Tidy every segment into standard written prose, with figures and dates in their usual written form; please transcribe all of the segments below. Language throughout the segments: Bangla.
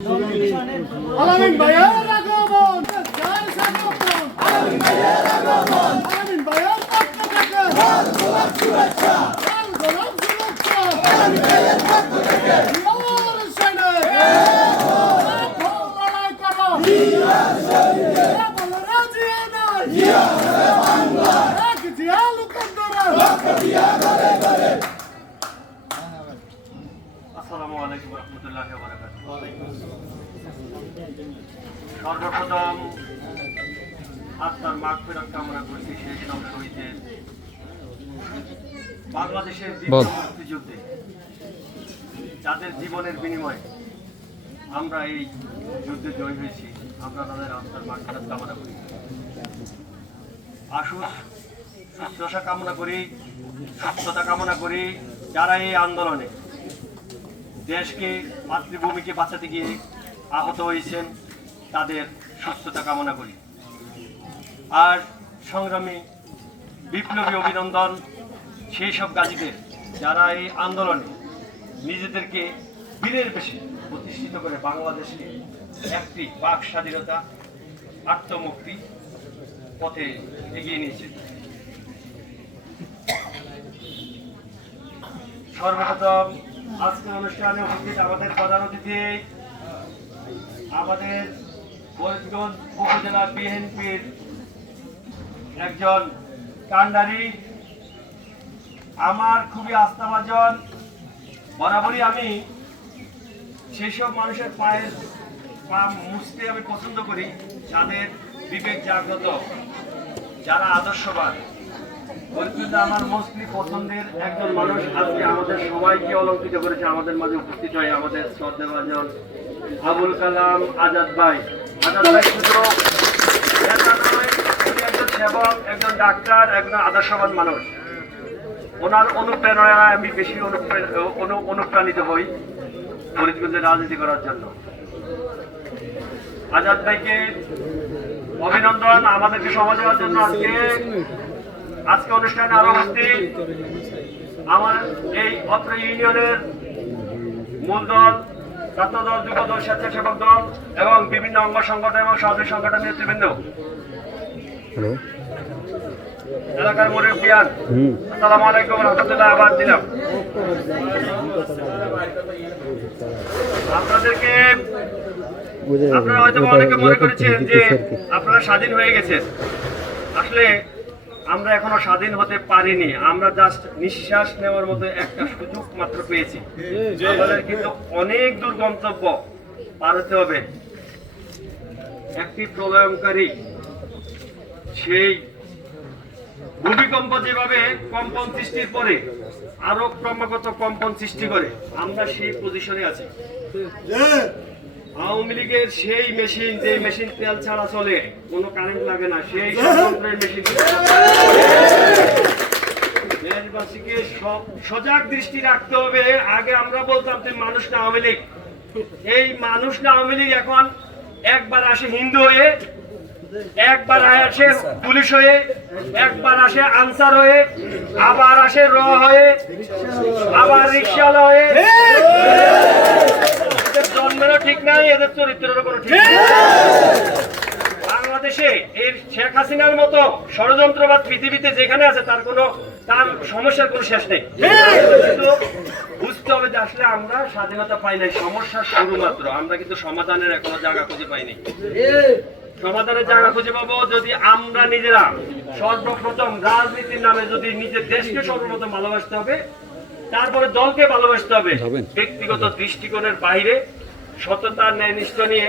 আলামিন ভাইয়ের আগমন জয় সাগরপন আলামিন ভাইয়ের আগমন আলামিন ভাইয়ের পক্ষ থেকে লাল গোলাপ শুভেচ্ছা লাল গোলাপ শুভেচ্ছা আলামিন ভাইয়ের পক্ষ থেকে ইয়ার সৈনিক লড়াই করো ইয়ার সৈনিক বলো রাজিয়া নাই ইয়ার বাংলা এক জিয়া লুকান্দরা লক্ষ দিয়া ঘরে ঘরে। আসসালামু আলাইকুম রহমতুল্লাহি ওয়া বারাকাতুহু। সর্বপ্রথম আত্মার মাগফিরাত কামনা করছি সেই সব শহীদের, বাংলাদেশের মুক্তিযুদ্ধে যাদের জীবনের বিনিময়ে আমরা এই যুদ্ধে জয়ী হয়েছি, আমরা তাদের আত্মার মাগফিরাত কামনা করি। আসুন সুস্থতা কামনা করি, সুস্থতা কামনা করি। যারা এই আন্দোলনে দেশকে, মাতৃভূমিকে বাঁচাতে গিয়ে আহত হয়েছেন, তাদের সুস্থতা কামনা করি। আর সংগ্রামী বিপ্লবী অভিনন্দন সেই সব গাজীদের যারা এই আন্দোলনে নিজেদেরকে বীরের বেশে প্রতিষ্ঠিত করে বাংলাদেশকে একটি বাক স্বাধীনতা, আত্মমুক্তি পথে এগিয়ে নিয়েছে। সর্বপ্রথম আজকের অনুষ্ঠানে উপস্থিত আমাদের প্রধান অতিথি, আমাদের ফরিদগঞ্জ উপজেলা বিএনপির একজন কান্ডারি, আমার খুবই আস্থাভাজন। বরাবরই আমি সেসব মানুষের পায়ের পা মুছতে আমি পছন্দ করি যাদের বিবেক জাগ্রত, যারা আদর্শবান। ফরিদগঞ্জে আমার মোস্টলি পছন্দের একজন মানুষ আজকে আমাদের সবাইকে অলঙ্কৃত করেছে, আমাদের মাঝে উপস্থিত হয়ে আমাদের শ্রদ্ধাভাজন আবুল কালাম আজাদ ভাই। আজাদ ভাই শুধু নেতা নয়, উনি একজন সেবক, একজন ডাক্তার, একজন আদর্শবান মানুষ। ওনার অনুপ্রেরণায় আমি বেশি অনুপ্রাণিত হই ফরিদগঞ্জে রাজনীতি করার জন্য। আজাদ ভাইকে অভিনন্দন আমাদেরকে সময় দেওয়ার জন্য। আজকে অনুষ্ঠানে আরো উপস্থিত আমার এই অত্র ইউনিয়নের মূল দল, ছাত্র দল, যুব দল, স্বেচ্ছাসেবক দল এবং বিভিন্ন অঙ্গ সংগঠন এবং সহযোগী সংগঠনের নেতৃবৃন্দ, এলাকার মুরব্বিয়ান, আসসালামু আলাইকুম রহমতুল্লাহ। আবার দিলাম আপনাদেরকে। আপনারা হয়তো অনেকে মনে করেছেন যে আপনারা স্বাধীন হয়ে গেছেন। আসলে আমরা এখনো স্বাধীন হতে পারিনি, আমরা জাস্ট নিঃশ্বাস নেওয়ার মতো একটা সুযোগ মাত্র পেয়েছি। আমাদের কিন্তু অনেক দূর গন্তব্য পার হতে হবে। একটি প্রলয়ঙ্কারী সেই ভূমিকম্প যেভাবে কম্পন সৃষ্টির পরে আরো ক্রমাগত কম্পন সৃষ্টি করে, আমরা সেই পজিশনে আছি। আওয়ামী লীগের সেই মেশিন, যে মেশিন তেল ছাড়া চলে, কোনো কারেন্ট লাগে না, সেই মেশিন দেশবাসীকে সজাগ দৃষ্টি রাখতে হবে। আগে আমরা বলতাম যে মানুষ না আওয়ামী লীগ, এই মানুষ না আওয়ামী লীগ এখন একবার আসে হিন্দু হয়ে, একবার আসে পুলিশ হয়ে, একবার আসে আনসার হয়ে, আবার আসে র হয়ে, আবার রিক্সাওয়ালা হয়ে। জন্মেরও ঠিক নাই, এদের চরিত্রেরও কোনো ঠিক নেই। বাংলাদেশে এই শেখ হাসিনার মতো ষড়যন্ত্রবাদ পৃথিবীতে যেখানে আছে তার সমস্যার কোনো শেষ নেই। কিন্তু বুঝতে হবে যে আসলে আমরা স্বাধীনতা পাই নাই, সমস্যার শুরু মাত্র। আমরা কিন্তু সমাধানের এখনো জায়গা খুঁজে পাইনি। সমাধানের জায়গা খুঁজে পাবো যদি আমরা নিজেরা সর্বপ্রথম রাজনীতির নামে যদি নিজের দেশকে সর্বপ্রথম ভালোবাসতে হবে, তারপরে দলকে ভালোবাসতে হবে। ব্যক্তিগত দৃষ্টিকোণের বাইরে সততা, ন্যায়নিষ্ঠ নিয়ে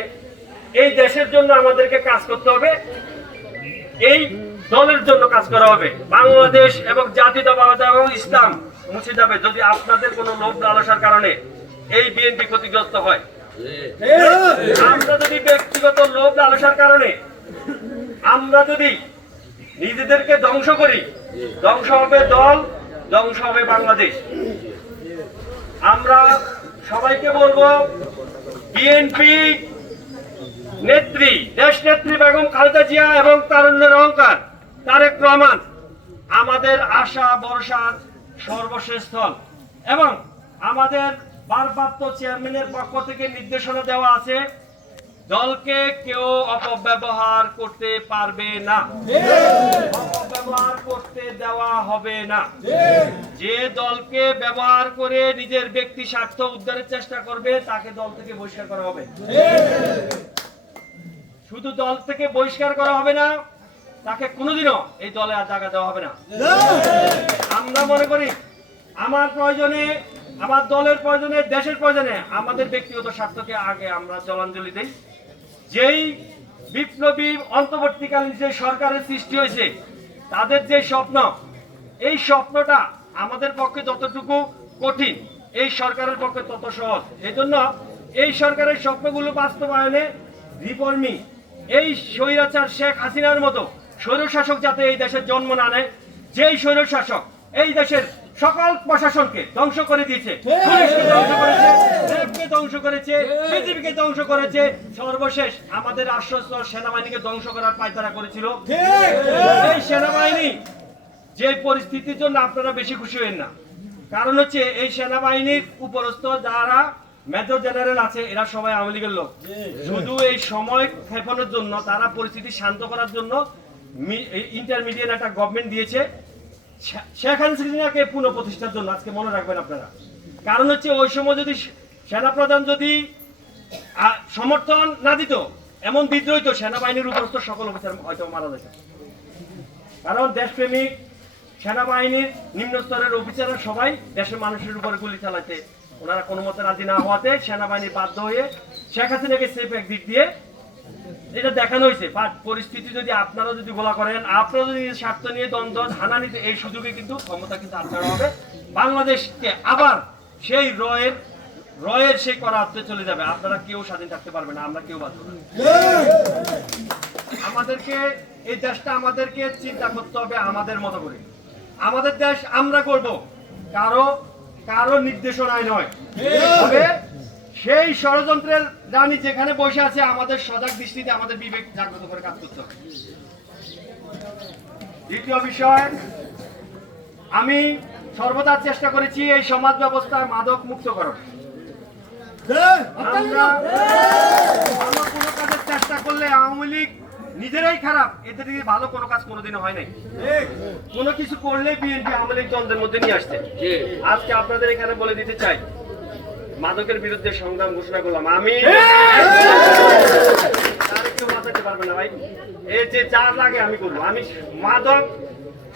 এই দেশের জন্য আমাদেরকে কাজ করতে হবে, এই দলের জন্য কাজ করা হবে। বাংলাদেশ এবং জাতীয়তাবাদ এবং ইসলাম মুছে যাবে যদি আপনাদের কোনো লোভ লালসার কারণে এই বিএনপি ক্ষতিগ্রস্ত হয়। আমরা যদি ব্যক্তিগত লোভ লালসার কারণে আমরা যদি নিজেদেরকে ধ্বংস করি, ধ্বংস হবে দল, ধ্বংস হবে বাংলাদেশ। আমরা সবাইকে বলবো, বিএনপি নেত্রী, দেশ নেত্রী বেগম খালেদা জিয়া এবং তারুণ্যের অহংকার তারেক রহমান আমাদের আশা ভরসার সর্বশেষ স্থল এবং আমাদের ভারপ্রাপ্ত চেয়ারম্যানের পক্ষ থেকে নির্দেশনা দেওয়া আছে, দলকে কেউ অপব্যবহার করতে পারবে না, অপব্যবহার করতে দেওয়া হবে না। যে দলকে ব্যবহার করে নিজের ব্যক্তি স্বার্থ উদ্ধারের চেষ্টা করবে তাকে দল থেকে বহিষ্কার করা হবে। শুধু দল থেকে বহিষ্কার করা হবে না, তাকে কোনোদিনও এই দলে আর জায়গা দেওয়া হবে না। আমরা মনে করি আমার প্রয়োজনে, আমার দলের প্রয়োজনে, দেশের প্রয়োজনে আমাদের ব্যক্তিগত স্বার্থকে আগে আমরা জলাঞ্জলি দেই। যেই বিপ্লবী অন্তর্বর্তীকালীন যে সরকারের সৃষ্টি হয়েছে, তাদের যে স্বপ্ন, এই স্বপ্নটা আমাদের পক্ষে যতটুকু কঠিন, এই সরকারের পক্ষে তত সহজ। এই জন্য এই সরকারের স্বপ্নগুলো বাস্তবায়নে রিফর্মি এই স্বৈরাচার শেখ হাসিনার মতো স্বৈরশাসক যাতে এই দেশের জন্ম না নেয়, যেই স্বৈরশাসক এই দেশের সকল প্রশাসনকে ধ্বংস করে দিয়েছে, পুলিশকে ধ্বংস করেছে, র্যাবকে ধ্বংস করেছে, বিজেপিকে ধ্বংস করেছে, সর্বশেষ আমাদের আশ্বস্ত সেনাবাহিনীকে ধ্বংস করার পায়তারা করেছিল। এই সেনাবাহিনী যে পরিস্থিতির জন্য আপনারা বেশি খুশি হবেন না, কারণ হচ্ছে এই সেনাবাহিনীর উপরস্থ যারা মেজর জেনারেল আছে এরা সবাই আওয়ামী লীগের লোক। শুধু এই সময় ক্ষেপণের জন্য, তারা পরিস্থিতি শান্ত করার জন্য ইন্টারমিডিয়েট একটা গভর্নমেন্ট দিয়েছে শেখ হাসিনাকে পুনঃপ্রতিষ্ঠার জন্য। আজকে মনে রাখবেন আপনারা, কারণ হচ্ছে ওই সময় যদি সেনাপ্রধান যদি সমর্থন না দিত, এমন বিদ্রোহ তো সেনাবাহিনীর উপরস্থ সকল অফিসার হয়তো মারা যেত। কারণ দেশপ্রেমিক সেনাবাহিনীর নিম্ন স্তরের অফিসাররা সবাই দেশের মানুষের উপরে গুলি চালাতে ওনারা কোনো মতে রাজি না হওয়াতে সেনাবাহিনী বাধ্য হয়ে শেখ হাসিনাকে সেফ এক্সিট দিয়ে এটা দেখানো হয়েছে। পরিস্থিতি যদি আপনারা যদি গোলা করেন, আপনারা যদি স্বার্থ নিয়ে দ্বন্দ্ব হানা নিতে, এই সুযোগে কিন্তু ক্ষমতা কিন্তু আপনারা হবে, বাংলাদেশকে আবার সেই রয়ের সেই করাতে চলে যাবে। আপনারা কেউ স্বাধীন থাকতে পারবে না, আমরা কেউ বাঁচব না। আমাদেরকে এই দেশটা আমাদেরকে চিন্তা করতে হবে আমাদের মতো করে। আমাদের দেশ আমরা করব, কারো নির্দেশনায় নয়। তবে সেই ষড়যন্ত্রের রানী যেখানে বসে আছে, আমাদের সজাগ দৃষ্টিতে আমাদের বিবেক জাগ্রত করে কাজ করতে হবে। দ্বিতীয় বিষয়, আমি সর্বদা চেষ্টা করেছি এই সমাজ ব্যবস্থা মাদক মুক্ত করো। আমরা ভালো কোনো কাজের চেষ্টা করলে আওয়ামী লীগ নিজেরাই খারাপ, এদের দিকে ভালো কোনো কাজ কোনোদিনও হয় নাই। কোনো কিছু করলে বিএনপি আওয়ামী লীগ দ্বন্দ্বের মধ্যে নিয়ে আসছে। আজকে আপনাদের এখানে বলে দিতে চাই, মাদকের বিরুদ্ধে সংগ্রাম ঘোষণা করলাম আমি। কেউ বাঁচাতে পারবে না ভাই, এই যে যা লাগে আমি করবো। আমি মাদক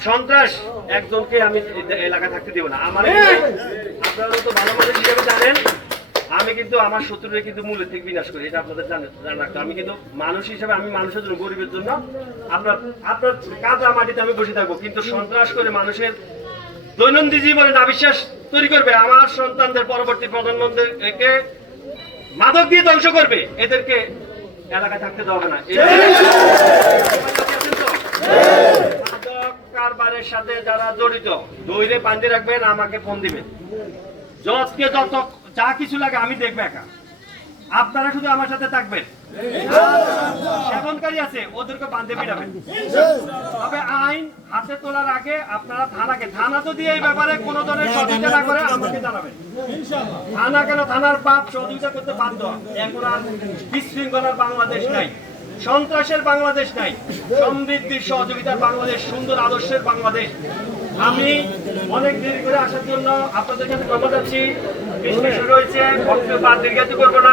সন্ত্রাস একজনকে আমি এলাকা থাকতে দেবো না। আমার আপনারা তো ভালো মানুষ হিসেবে জানেন, আমি কিন্তু আমার শত্রুরে কিন্তু মূলের থেকে বিনাশ করি, এটা আপনাদের জানা রাখতে। আমি কিন্তু মানুষ হিসেবে, আমি মানুষের জন্য, গরিবের জন্য আপনার কাদা মাটিতে আমি বসে থাকবো, কিন্তু সন্ত্রাস করে মানুষের দৈনন্দিন জীবনে নাবিশ্বাস তৈরি করবে, আমার সন্তানদের পরবর্তী প্রজন্মকে মাদক দিয়ে ধ্বংস করবে, এদেরকে এলাকায় থাকতে দেওয়া হবে না। মাদক কারবারের সাথে যারা জড়িত দৈরে বাঁধে রাখবেন, আমাকে ফোন দিবেন, যত যা কিছু লাগে আমি দেখবো একা। আপনারা শুধু আমার সাথে থাকবেন। সেবনকারী আছে ওদেরকে বাঁধে পিটাবেন। তবে আইন হাতে তোলার আগে আপনারা থানা যদি এই ব্যাপারে কোনো ধরনের সহযোগিতা না করে আমাকে জানাবেন। থানা কেন, থানার বাপ সহযোগিতা করতে বাধ্য। এখন আর বিশৃঙ্খলার বাংলাদেশ নাই, সন্ত্রাসের বাংলাদেশ নাই, সমৃদ্ধির সহযোগিতার বাংলাদেশ, সুন্দর আদর্শের বাংলাদেশ। আমি অনেক দেরি করে আসার জন্য আপনাদের কাছে ক্ষমা চাচ্ছি। বৃষ্টি শুরু হয়েছে, বক্তব্য দীর্ঘায়িত করবো না।